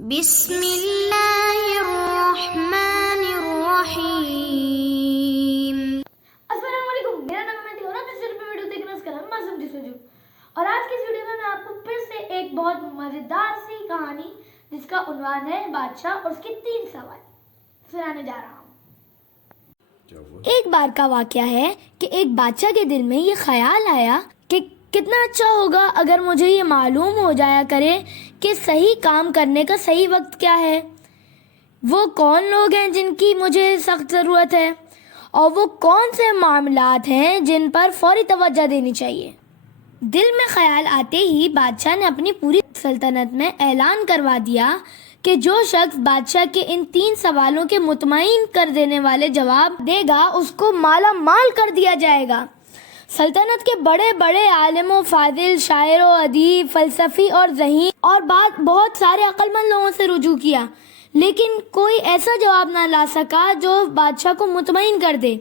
بسم اللہ الرحمن الرحیم۔ السلام علیکم، میرا نام ہے اور آپ اس ویڈیو دیکھنا اس کا نام معصوم جستجو۔ اور آج کی اس ویڈیو میں آپ کو پھر سے ایک بہت مزیدار سی کہانی جس کا عنوان ہے بادشاہ اور اس کے 3 سوال سنانے جا رہا ہوں۔ ایک بار کا واقعہ ہے کہ ایک بادشاہ کے دل میں یہ خیال آیا کہ کتنا اچھا ہوگا اگر مجھے یہ معلوم ہو جایا کرے کہ صحیح کام کرنے کا صحیح وقت کیا ہے، وہ کون لوگ ہیں جن کی مجھے سخت ضرورت ہے، اور وہ کون سے معاملات ہیں جن پر فوری توجہ دینی چاہیے۔ دل میں خیال آتے ہی بادشاہ نے اپنی پوری سلطنت میں اعلان کروا دیا کہ جو شخص بادشاہ کے ان 3 سوالوں کے مطمئن کر دینے والے جواب دے گا اس کو مالا مال کر دیا جائے گا۔ سلطنت کے بڑے بڑے عالم و فاضل، شاعر و ادیب، فلسفی اور ذہین اور بہت سارے عقل مند لوگوں سے رجوع کیا، لیکن کوئی ایسا جواب نہ لا سکا جو بادشاہ کو مطمئن کر دے۔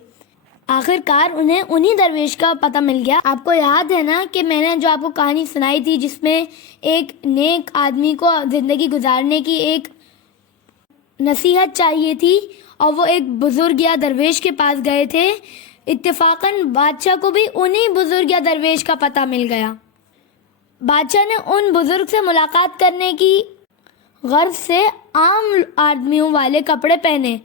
آخر کار انہیں انہی درویش کا پتہ مل گیا۔ آپ کو یاد ہے نا کہ میں نے جو آپ کو کہانی سنائی تھی جس میں ایک نیک آدمی کو زندگی گزارنے کی ایک نصیحت چاہیے تھی اور وہ ایک بزرگ یا درویش کے پاس گئے تھے۔ اتفاقاً بادشاہ کو بھی انہی بزرگ یا درویش کا پتہ مل گیا۔ بادشاہ نے ان بزرگ سے ملاقات کرنے کی غرض سے عام آدمیوں والے کپڑے پہنے،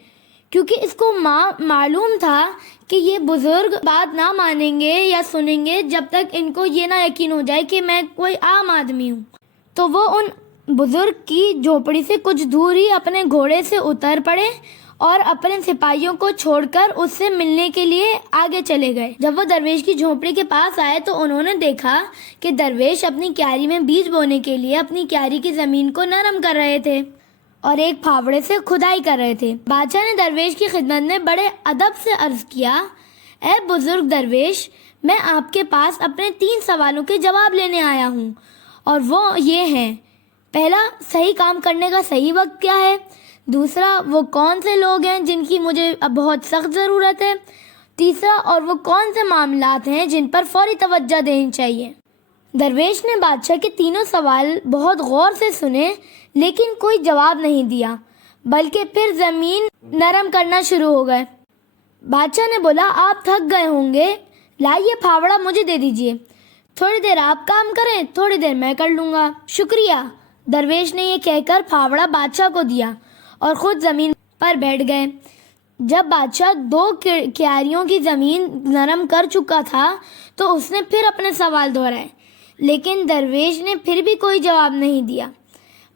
کیونکہ اس کو معلوم تھا کہ یہ بزرگ بات نہ مانیں گے یا سنیں گے جب تک ان کو یہ نہ یقین ہو جائے کہ میں کوئی عام آدمی ہوں۔ تو وہ ان بزرگ کی جھوپڑی سے کچھ دور ہی اپنے گھوڑے سے اتر پڑے اور اپنے سپاہیوں کو چھوڑ کر اس سے ملنے کے لیے آگے چلے گئے۔ جب وہ درویش کی جھونپڑی کے پاس آئے تو انہوں نے دیکھا کہ درویش اپنی کیاری میں بیج بونے کے لیے اپنی کیاری کی زمین کو نرم کر رہے تھے اور ایک پھاوڑے سے کھدائی کر رہے تھے۔ بادشاہ نے درویش کی خدمت میں بڑے ادب سے عرض کیا، اے بزرگ درویش، میں آپ کے پاس اپنے 3 سوالوں کے جواب لینے آیا ہوں، اور وہ یہ ہیں: پہلا، صحیح کام کرنے کا صحیح وقت کیا ہے؟ دوسرا، وہ کون سے لوگ ہیں جن کی مجھے بہت سخت ضرورت ہے؟ تیسرا، اور وہ کون سے معاملات ہیں جن پر فوری توجہ دینی چاہیے؟ درویش نے بادشاہ کے تینوں سوال بہت غور سے سنے لیکن کوئی جواب نہیں دیا، بلکہ پھر زمین نرم کرنا شروع ہو گئے۔ بادشاہ نے بولا، آپ تھک گئے ہوں گے، لائیے پھاوڑا مجھے دے دیجئے، تھوڑی دیر آپ کام کریں، تھوڑی دیر میں کر لوں گا۔ شکریہ۔ درویش نے یہ کہہ کر پھاوڑا بادشاہ کو دیا اور خود زمین پر بیٹھ گئے۔ جب بادشاہ 2 کیاریوں کی زمین نرم کر چکا تھا تو اس نے پھر اپنے سوال دہرائے، لیکن درویش نے پھر بھی کوئی جواب نہیں دیا،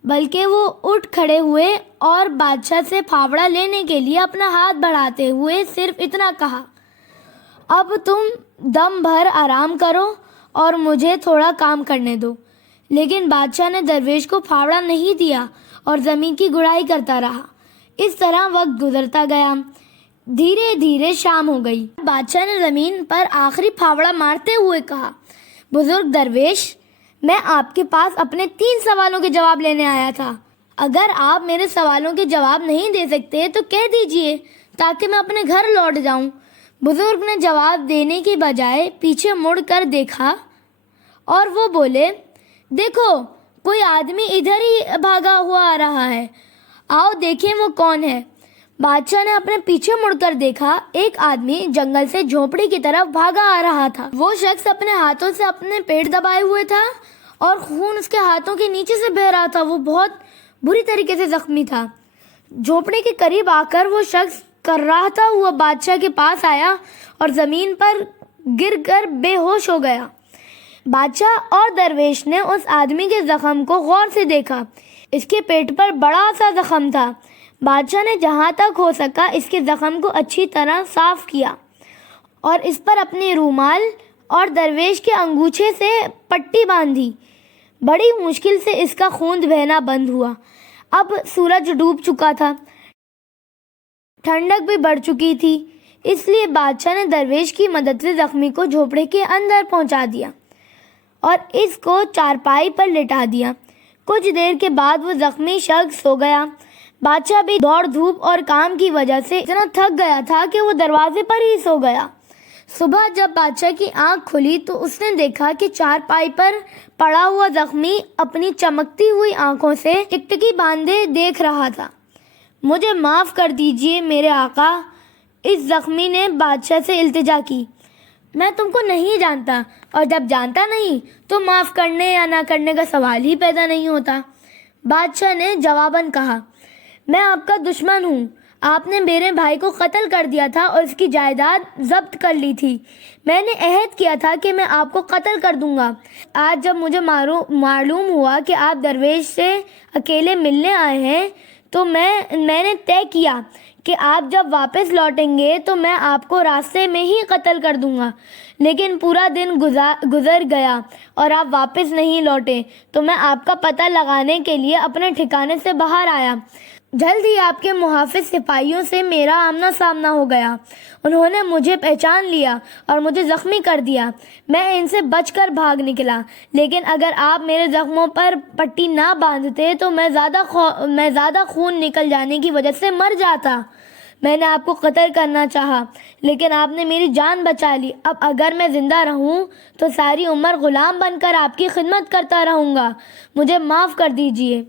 بلکہ وہ اٹھ کھڑے ہوئے اور بادشاہ سے پھاوڑا لینے کے لیے اپنا ہاتھ بڑھاتے ہوئے صرف اتنا کہا، اب تم دم بھر آرام کرو اور مجھے تھوڑا کام کرنے دو۔ لیکن بادشاہ نے درویش کو پھاوڑا نہیں دیا اور زمین کی گڑائی کرتا رہا۔ اس طرح وقت گزرتا گیا، دھیرے دھیرے شام ہو گئی۔ بادشاہ نے زمین پر آخری پھاوڑا مارتے ہوئے کہا، بزرگ درویش، میں آپ کے پاس اپنے 3 سوالوں کے جواب لینے آیا تھا۔ اگر آپ میرے سوالوں کے جواب نہیں دے سکتے تو کہہ دیجئے تاکہ میں اپنے گھر لوٹ جاؤں۔ بزرگ نے جواب دینے کی بجائے پیچھے مڑ کر دیکھا اور وہ بولے، دیکھو، کوئی آدمی ادھر ہی بھاگا ہوا آ رہا ہے، آؤ دیکھیں وہ کون ہے۔ بادشاہ نے اپنے پیچھے مڑ کر دیکھا، ایک آدمی جنگل سے جھونپڑی کی طرف بھاگا آ رہا تھا۔ وہ شخص اپنے ہاتھوں سے اپنے پیٹ دبائے ہوئے تھا اور خون اس کے ہاتھوں کے نیچے سے بہہ رہا تھا۔ وہ بہت بری طریقے سے زخمی تھا۔ جھونپڑی کے قریب آ کر وہ شخص کراہتا ہوا بادشاہ کے پاس آیا اور زمین پر گر کر بے ہوش ہو گیا۔ بادشاہ اور درویش نے اس آدمی کے زخم کو غور سے دیکھا۔ اس کے پیٹ پر بڑا سا زخم تھا۔ بادشاہ نے جہاں تک ہو سکا اس کے زخم کو اچھی طرح صاف کیا اور اس پر اپنی رومال اور درویش کے انگوچھے سے پٹی باندھی۔ بڑی مشکل سے اس کا خون بہنا بند ہوا۔ اب سورج ڈوب چکا تھا، ٹھنڈک بھی بڑھ چکی تھی، اس لیے بادشاہ نے درویش کی مدد سے زخمی کو جھونپڑی کے اندر پہنچا دیا اور اس کو چارپائی پر لٹا دیا۔ کچھ دیر کے بعد وہ زخمی شخص سو گیا۔ بادشاہ بھی دوڑ دھوپ اور کام کی وجہ سے اتنا تھک گیا تھا کہ وہ دروازے پر ہی سو گیا۔ صبح جب بادشاہ کی آنکھ کھلی تو اس نے دیکھا کہ چارپائی پر پڑا ہوا زخمی اپنی چمکتی ہوئی آنکھوں سے ٹکٹکی باندھے دیکھ رہا تھا۔ مجھے معاف کر دیجئے میرے آقا، اس زخمی نے بادشاہ سے التجا کی۔ میں تم کو نہیں جانتا، اور جب جانتا نہیں تو معاف کرنے یا نہ کرنے کا سوال ہی پیدا نہیں ہوتا۔ بادشاہ نے جواباً کہا، میں آپ کا دشمن ہوں۔ آپ نے میرے بھائی کو قتل کر دیا تھا اور اس کی جائیداد ضبط کر لی تھی۔ میں نے عہد کیا تھا کہ میں آپ کو قتل کر دوں گا۔ آج جب مجھے معلوم ہوا کہ آپ درویش سے اکیلے ملنے آئے ہیں تو میں نے طے کیا کہ آپ جب واپس لوٹیں گے تو میں آپ کو راستے میں ہی قتل کر دوں گا، لیکن پورا دن گزر گیا اور آپ واپس نہیں لوٹے تو میں آپ کا پتہ لگانے کے لیے اپنے ٹھکانے سے باہر آیا۔ جلد ہی آپ کے محافظ سپاہیوں سے میرا آمنا سامنا ہو گیا۔ انہوں نے مجھے پہچان لیا اور مجھے زخمی کر دیا۔ میں ان سے بچ کر بھاگ نکلا، لیکن اگر آپ میرے زخموں پر پٹی نہ باندھتے تو میں زیادہ خون نکل جانے کی وجہ سے مر جاتا۔ میں نے آپ کو قتل کرنا چاہا، لیکن آپ نے میری جان بچا لی۔ اب اگر میں زندہ رہوں تو ساری عمر غلام بن کر آپ کی خدمت کرتا رہوں گا۔ مجھے معاف کر دیجیے۔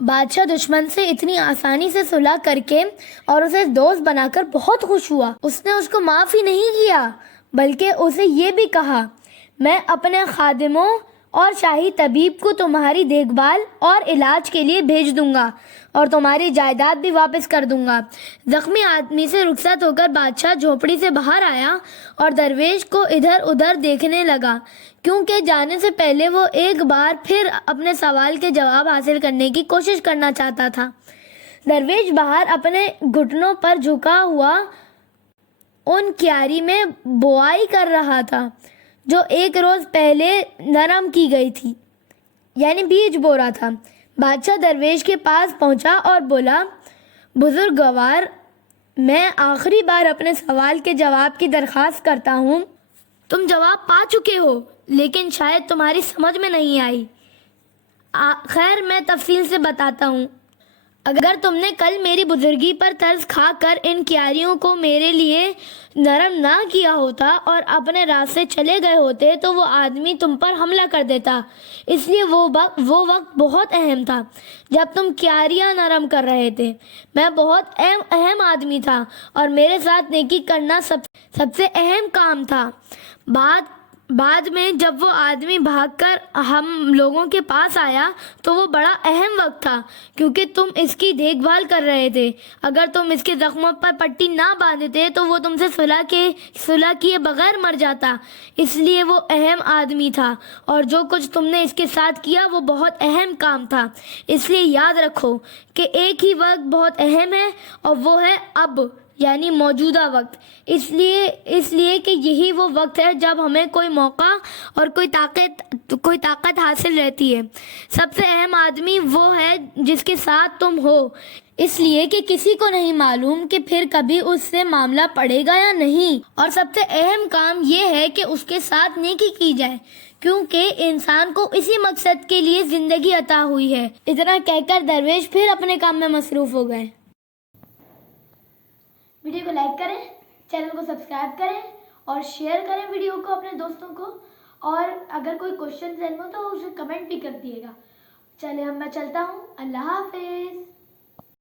بادشاہ دشمن سے اتنی آسانی سے صلح کر کے اور اسے دوست بنا کر بہت خوش ہوا۔ اس نے اس کو معاف ہی نہیں کیا بلکہ اسے یہ بھی کہا، میں اپنے خادموں اور شاہی طبیب کو تمہاری دیکھ بھال اور علاج کے لیے بھیج دوں گا اور تمہاری جائیداد بھی واپس کر دوں گا۔ زخمی آدمی سے رخصت ہو کر بادشاہ جھونپڑی سے باہر آیا اور درویش کو ادھر ادھر دیکھنے لگا، کیونکہ جانے سے پہلے وہ ایک بار پھر اپنے سوال کے جواب حاصل کرنے کی کوشش کرنا چاہتا تھا۔ درویش باہر اپنے گھٹنوں پر جھکا ہوا ان کیاری میں بوائی کر رہا تھا جو ایک روز پہلے نرم کی گئی تھی، یعنی بیج بو رہا تھا۔ بادشاہ درویش کے پاس پہنچا اور بولا، بزرگوار، میں آخری بار اپنے سوال کے جواب کی درخواست کرتا ہوں۔ تم جواب پا چکے ہو لیکن شاید تمہاری سمجھ میں نہیں آئی۔ خیر، میں تفصیل سے بتاتا ہوں۔ اگر تم نے کل میری بزرگی پر ترس کھا کر ان کیاریوں کو میرے لیے نرم نہ کیا ہوتا اور اپنے راہ سے چلے گئے ہوتے تو وہ آدمی تم پر حملہ کر دیتا۔ اس لیے وہ وقت بہت اہم تھا جب تم کیاریاں نرم کر رہے تھے۔ میں بہت اہم آدمی تھا اور میرے ساتھ نیکی کرنا سب سے اہم کام تھا۔ بعد میں جب وہ آدمی بھاگ کر ہم لوگوں کے پاس آیا تو وہ بڑا اہم وقت تھا کیونکہ تم اس کی دیکھ بھال کر رہے تھے۔ اگر تم اس کے زخموں پر پٹی نہ باندھتے تو وہ تم سے صلح کیے بغیر مر جاتا۔ اس لیے وہ اہم آدمی تھا اور جو کچھ تم نے اس کے ساتھ کیا وہ بہت اہم کام تھا۔ اس لیے یاد رکھو کہ ایک ہی وقت بہت اہم ہے اور وہ ہے اب، یعنی موجودہ وقت۔ اس لیے کہ یہی وہ وقت ہے جب ہمیں کوئی موقع اور کوئی طاقت حاصل رہتی ہے۔ سب سے اہم آدمی وہ ہے جس کے ساتھ تم ہو، اس لیے کہ کسی کو نہیں معلوم کہ پھر کبھی اس سے معاملہ پڑے گا یا نہیں، اور سب سے اہم کام یہ ہے کہ اس کے ساتھ نیکی کی جائے، کیونکہ انسان کو اسی مقصد کے لیے زندگی عطا ہوئی ہے۔ اتنا کہہ کر درویش پھر اپنے کام میں مصروف ہو گئے۔ ویڈیو کو لائک کریں، چینل کو سبسکرائب کریں اور شیئر کریں ویڈیو کو اپنے دوستوں کو، اور اگر کوئی کوشچن ذہن میں ہو تو اسے کمنٹ بھی کر دیے گا۔ چلے اب میں چلتا ہوں، اللہ حافظ۔